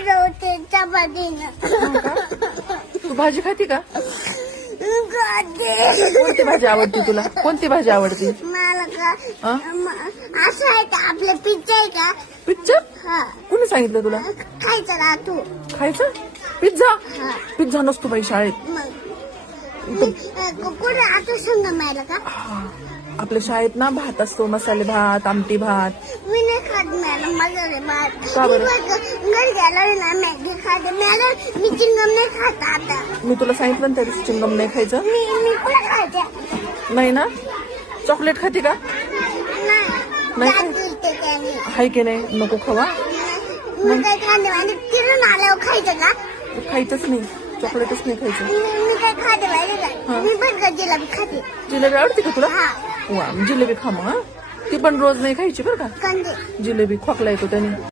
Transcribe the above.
फिरवते चपातीनं. तू भाजी खाती का? खाते. कोणती भाजी आवडते तुला? कोणती भाजी आवडते? मला का हा? असं आहे का आपलं पिझ्झा आहे का? पिक्चर? हा कोणी सांगितलं तुला खायचं ना तू. खायचं? पिझ्झा? हा पिझ्झा नसतो बाई शाळेत. मग कुठे आता संग मिळालं का? आपल्या शाळेत ना भात असतो, मसाले भात, आमटी भात. मी नाही खात मॅडम मसाले भात. का बरं? घरी गेल्यावर ना मॅगी खाते मॅडम. मी चिंगम नाही खात आता. मी तुला सांगितलं ना त्या दिवशी चिंगम नाही खायचं. मी कुठे खायचे? नाही ना? चॉकलेट खाते का? नाही दात का? दुखते त्याने. हाय की नाही? नको खावा. मी काय खाते आणि फिरून आल्यावर खायचं का? खायचंच नाही, चॉकलेटच नाही खायचं. मी काय खाते माहिती हा. का? मी पण जिलेबी खाते. जिलेबी आवडते का तुला? हा वा जिलेबी खा मग. ती पण रोज नाही खायची बरं का. कंदे. जिलेबी खोकला येतो त्याने.